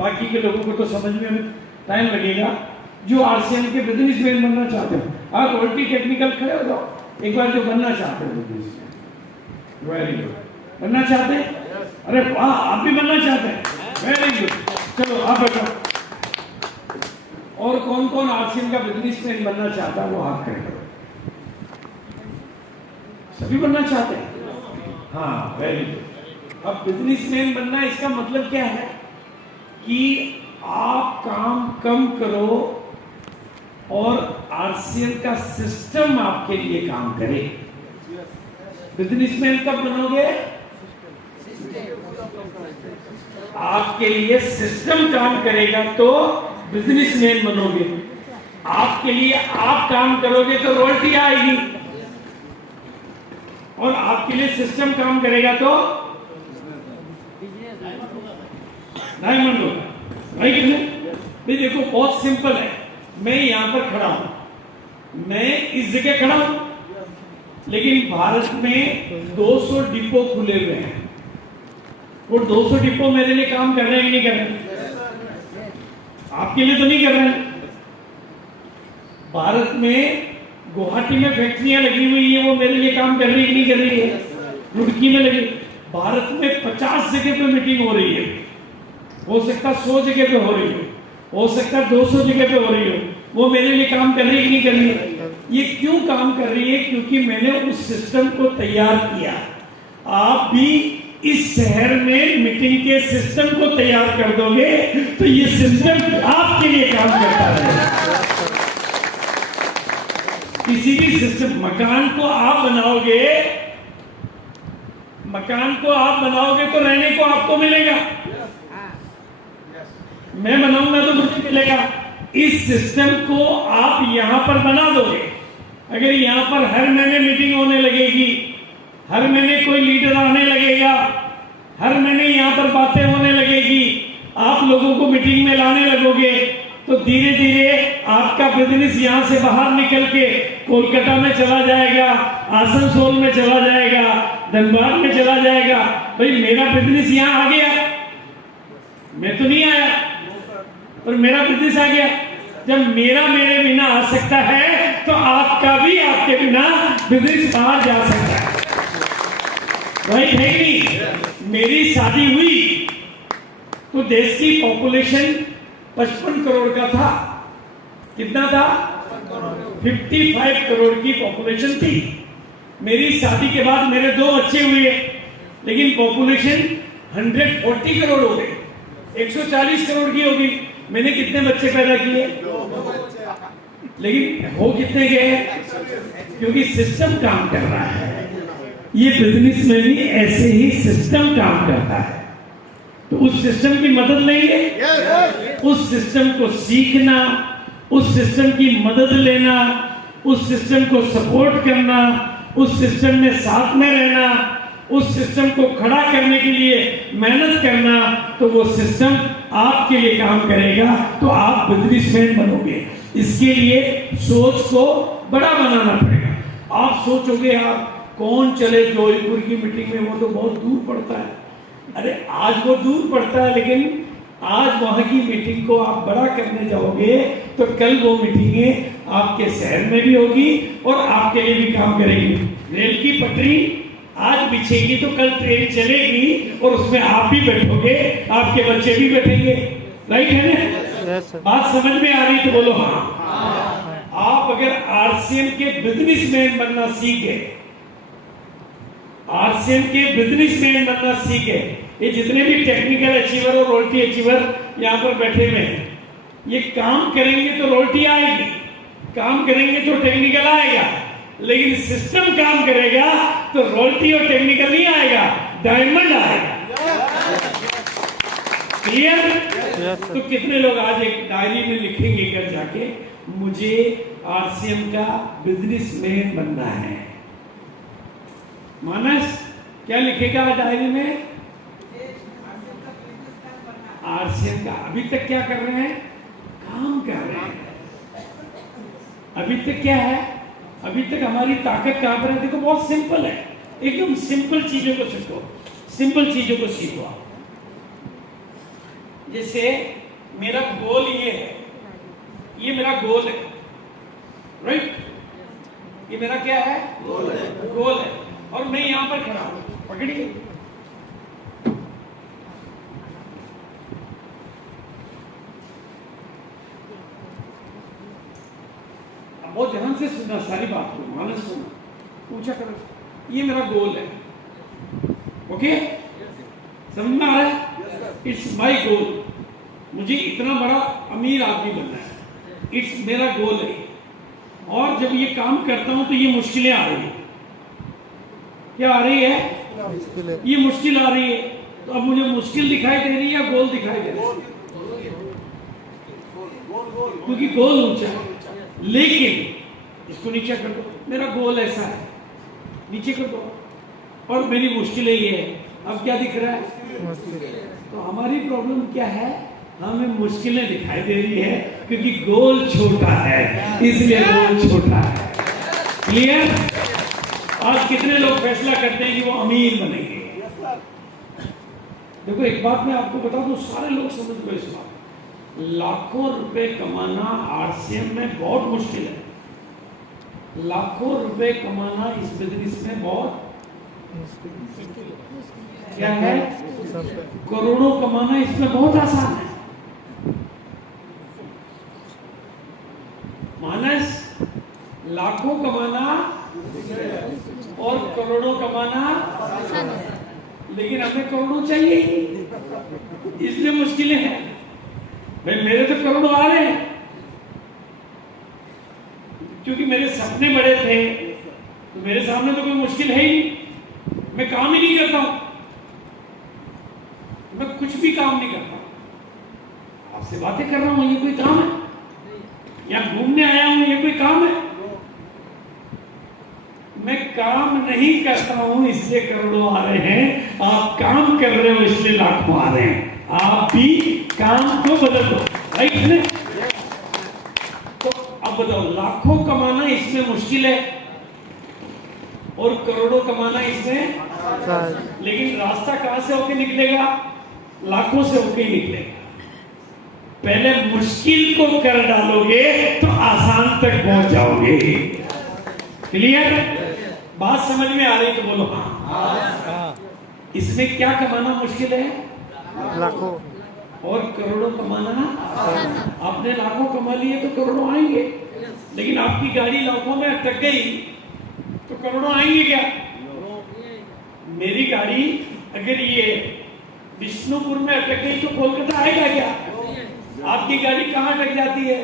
बाकी के लोगों को तो समझ में टाइम लगेगा। जो आरसीएम के बिजनेसमैन बनना चाहते हो, आप ऑलरेडी टेक्निकल खड़े हो जाओ एक बार। जो बनना चाहते हो बिजनेसमैन, वेरी गुड। बनना चाहते हैं? अरे वाह, आप भी बनना चाहते हैं, वेरी गुड। चलो आप बैठो। और कौन कौन आरसीएम का बिजनेसमैन बनना चाहता है वो हाथ खड़े करो। सभी बनना चाहते हैं? हाँ, वेरी गुड। अब बिजनेसमैन बनना इसका मतलब क्या है कि आप काम कम करो और आरसीएम का सिस्टम आपके लिए काम करे। बिजनेसमैन कब बनोगे? आपके लिए सिस्टम काम करेगा तो बिजनेसमैन बनोगे। आपके लिए आप काम करोगे तो रॉयल्टी आएगी, और आपके लिए सिस्टम काम करेगा तो डायमंड होगा। भाई देखो बहुत सिंपल है। मैं यहां पर खड़ा हूं, मैं इस जगह खड़ा हूं, लेकिन भारत में 200 डिपो खुले हुए हैं। वो 200 डिपो मेरे लिए काम कर रहे हैं कि नहीं कर रहे हैं? आपके लिए तो नहीं कर रहे हैं। भारत में गुवाहाटी में फैक्ट्रियां लगी हुई है, वो मेरे लिए काम कर रही है कि नहीं कर रही है? रुड़की में लगी। भारत में 50 जगह पे मीटिंग हो रही है, हो सकता 100 जगह पे हो रही हो सकता 200 जगह पे हो रही हो, वो मेरे लिए काम कर रही है कि नहीं कर रही है? ये क्यों काम कर रही है? क्योंकि मैंने उस सिस्टम को तैयार किया। आप भी इस शहर में मीटिंग के सिस्टम को तैयार कर दोगे तो ये सिस्टम आपके लिए काम करता है। किसी भी सिस्टम, मकान को आप बनाओगे तो रहने को आपको मिलेगा। मैं बनाऊंगा तो मुझे मिलेगा। इस सिस्टम को आप यहां पर बना दोगे। अगर यहां पर हर महीने मीटिंग होने लगेगी, हर महीने कोई लीडर आने लगेगा, हर महीने यहां पर बातें होने लगेगी, आप लोगों को मीटिंग में लाने लगोगे, तो धीरे धीरे आपका बिजनेस यहां से बाहर निकल के कोलकाता में चला जाएगा, आसनसोल में चला जाएगा, धनबाद में चला जाएगा। भाई मेरा बिजनेस यहां आ गया, मैं तो नहीं आया और मेरा बिजनेस आ गया। जब मेरा मेरे बिना आ सकता है तो आपका भी आपके बिना बिजनेस बाहर जा सकता है। भाई नहीं, मेरी शादी हुई तो देश की पॉपुलेशन 55 करोड़ का था। कितना था? 55 करोड़ की पॉपुलेशन थी। मेरी शादी के बाद मेरे 2 बच्चे हुए, लेकिन पॉपुलेशन 140 करोड़ हो गई, 140 करोड़ की होगी। मैंने कितने बच्चे पैदा किए? लेकिन हो कितने गए? क्योंकि सिस्टम काम कर रहा है। ये बिजनेस में भी ऐसे ही सिस्टम काम करता है। तो उस सिस्टम की मदद लेंगे, उस सिस्टम को सीखना, उस सिस्टम की मदद लेना, उस सिस्टम को सपोर्ट करना, उस सिस्टम में साथ में रहना, उस सिस्टम को खड़ा करने के लिए मेहनत करना, तो वो सिस्टम आपके लिए काम करेगा, तो आप बिजनेसमैन बनोगे। इसके लिए सोच को बड़ा बनाना पड़ेगा। आप सोचोगे आप कौन चले जौहरीपुर की मीटिंग में, वो तो बहुत दूर पड़ता है। अरे आज वो दूर पड़ता है, लेकिन आज वहां की मीटिंग को आप बड़ा करने जाओगे तो कल वो मीटिंगें आपके शहर में भी होगी और आपके लिए भी काम करेगी। रेल की पटरी आज बिछेगी तो कल ट्रेन चलेगी और उसमें आप भी बैठोगे, आपके बच्चे भी बैठेंगे। राइट है ना? बात समझ में आ रही तो बोलो हाँ। आप अगर आरसीएम के बिजनेसमैन बनना सीखे, आरसीएम के बिजनेसमैन बनना सीखे, ये जितने भी टेक्निकल अचीवर और रॉयल्टी अचीवर यहाँ पर बैठे हुए हैं, ये काम करेंगे तो रॉयल्टी आएगी, काम करेंगे तो टेक्निकल आएगा, लेकिन सिस्टम काम करेगा तो रॉयल्टी और टेक्निकल नहीं आएगा, डायमंड आएगा। क्लियर? तो कितने लोग आज एक डायरी में लिखेंगे घर जाके, मुझे आरसीएम का बिजनेसमैन बनना है? मानस क्या लिखेगा डायरी में? आरसीएम का। अभी तक क्या कर रहे हैं? काम कर रहे हैं। अभी तक क्या है? अभी तक हमारी ताकत कहां पर है? देखो बहुत सिंपल है, एकदम सिंपल चीजों को सीखो, सिंपल चीजों को सीखो। जैसे मेरा गोल ये है, ये मेरा गोल है, राइट? ये मेरा क्या है? गोल है। गोल है और मैं यहां पर खड़ा हूं, पकड़िए। अब बहुत ध्यान से सुनना, सारी बात को मान सुनना, पूछा करो। ये मेरा गोल है, ओके? समझ में आ रहा है? इट्स माई गोल। मुझे इतना बड़ा अमीर आदमी बनना है, इट्स मेरा गोल है। और जब ये काम करता हूं तो ये मुश्किलें आ रही है। क्या आ रही है? ये मुश्किल आ रही है। तो अब मुझे मुश्किल दिखाई दे रही है या गोल दिखाई दे रही है? क्योंकि गोल ऊंचा है। लेकिन इसको नीचे कर दो, मेरा गोल ऐसा है, नीचे कर दो, और मेरी मुश्किलें ये है। अब क्या दिख रहा है? तो हमारी प्रॉब्लम क्या है? हमें मुश्किलें दिखाई दे रही है क्योंकि गोल छोटा है, इसलिए गोल छोटा है। क्लियर? आज कितने लोग फैसला करते हैं कि वो अमीर बनेंगे? देखो एक बात मैं आपको बता दूं, सारे लोग समझ लो इस बात, लाखों रुपए कमाना आरसीएम में बहुत मुश्किल है। लाखों रुपए कमाना इस बिजनेस में बहुत क्या है? करोड़ों कमाना इसमें बहुत आसान है। मानस, लाखों कमाना और करोड़ों कमाना, लेकिन हमें करोड़ों चाहिए ही, इसलिए मुश्किलें हैं। भाई मेरे तो करोड़ों आ रहे हैं क्योंकि मेरे सपने बड़े थे, तो मेरे सामने तो कोई मुश्किल है ही नहीं। मैं काम ही नहीं करता हूं, मैं कुछ भी काम नहीं करता। आपसे बातें कर रहा हूं, ये कोई काम है? या घूमने आया हूं, ये कोई काम है? मैं काम नहीं करता हूं इसलिए करोड़ों आ रहे हैं, आप काम कर रहे हो इसलिए लाखों आ रहे हैं। आप भी काम को बदल दो, राइट है? तो अब बताओ, लाखों कमाना इसमें मुश्किल है और करोड़ों कमाना इसमें, लेकिन रास्ता कहां से होके निकलेगा? लाखों से होके ही निकलेगा। पहले मुश्किल को कर डालोगे तो आसान तक पहुंच जाओगे। क्लियर? बात समझ में आ रही तो बोलो हाँ। इसमें क्या कमाना मुश्किल है? लाखों। और करोड़ों कमाना? आपने लाखों कमा लिए तो करोड़ों आएंगे, लेकिन आपकी गाड़ी लाखों में अटक गई तो करोड़ों आएंगे क्या? मेरी गाड़ी अगर ये विष्णुपुर में अटक गई तो कोलकाता आएगा क्या? आपकी गाड़ी कहां अटक जाती है?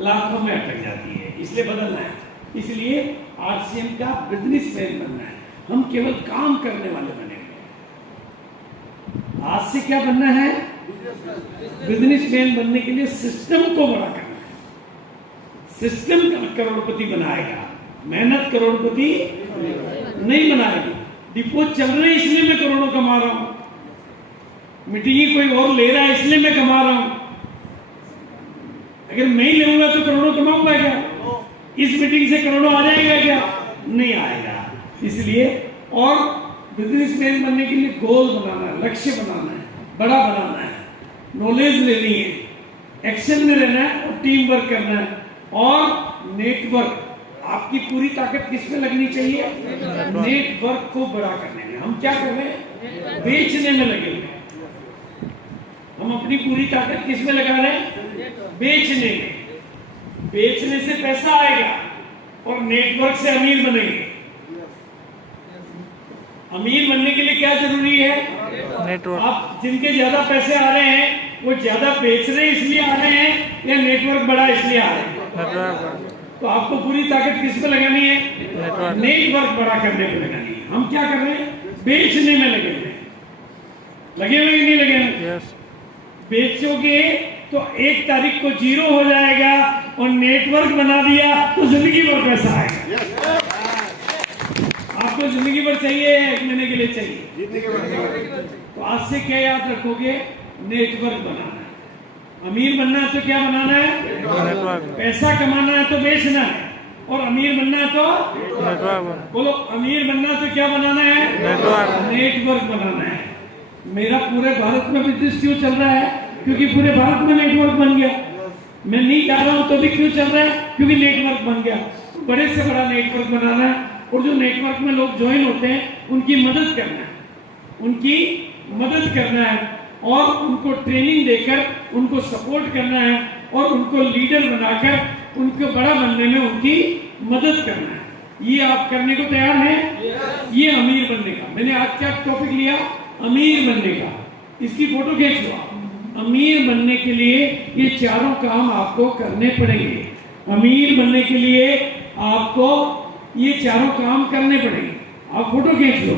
लाखों में अटक जाती है। इसलिए बदलना है। इसलिए आरसीएम का बिजनेसमैन बनना है। हम केवल काम करने वाले बनेंगे। आज से क्या बनना है? बिजनेसमैन बनने के लिए सिस्टम को बड़ा करना है। सिस्टम करोड़पति बनाएगा, मेहनत करोड़पति नहीं बनाएगी। डिपो चल रहे हैं इसलिए मैं करोड़ों कमा रहा हूं, मीटिंग कोई और ले रहा है इसलिए मैं कमा रहा हूं। अगर मैं ही लूंगा तो करोड़ों कमाऊंगा क्या? इस मीटिंग से करोड़ों आ जाएगा क्या? नहीं आएगा। इसलिए और बिजनेसमैन बनने के लिए गोल बनाना है, लक्ष्य बनाना है, बड़ा बनाना है, नॉलेज लेनी है, एक्शन में रहना है और टीम वर्क करना है और नेटवर्क। आपकी पूरी ताकत किस में लगनी चाहिए? नेटवर्क को बड़ा करने में। हम क्या कर रहे हैं? बेचने में लगे हुए हैं। हम अपनी पूरी ताकत किस में लगा रहे हैं? बेचने में। बेचने से पैसा आएगा और नेटवर्क से अमीर बनेंगे। अमीर बनने के लिए क्या जरूरी है? नेटवर्क। आप जिनके ज्यादा पैसे आ रहे हैं वो ज्यादा बेच रहे हैं इसलिए आ रहे हैं या नेटवर्क बड़ा इसलिए आ रहे हैं? तो आपको पूरी ताकत किस पे लगानी है? नेटवर्क बड़ा करने पे लगानी है। हम क्या कर रहे हैं? बेचने में लगे हुए हैं। लगे हुए नहीं लगे हुए? बेचोगे तो 1 तारीख को 0 हो जाएगा और नेटवर्क बना दिया तो जिंदगी भर पैसा आएगा। आपको जिंदगी भर चाहिए, 1 महीने के लिए चाहिए? तो आज से क्या याद रखोगे? नेटवर्क बनाना है। अमीर बनना है तो क्या बनाना है? पैसा कमाना है तो बेचना है, और अमीर बनना है तो बोलो, अमीर बनना है तो क्या बनाना है? नेटवर्क बनाना है। मेरा पूरे भारत में बिजनेस क्यों चल रहा है? क्योंकि पूरे भारत में नेटवर्क बन गया। मैं नहीं जा रहा हूं तो भी क्यों चल रहा है? क्योंकि नेटवर्क बन गया। बड़े से बड़ा नेटवर्क बनाना है और जो नेटवर्क में लोग ज्वाइन होते हैं उनकी मदद करना है, उनकी मदद करना है और उनको ट्रेनिंग देकर उनको सपोर्ट करना है और उनको लीडर बनाकर उनको बड़ा बनने में उनकी मदद करना है। ये आप करने को तैयार हैं? ये अमीर बनने का, मैंने आज क्या टॉपिक लिया? अमीर बनने का। इसकी फोटो खींच लो। अमीर बनने के लिए ये चारों काम आपको करने पड़ेंगे। अमीर बनने के लिए आपको ये चारों काम करने पड़ेंगे। आप फोटो खींच लो।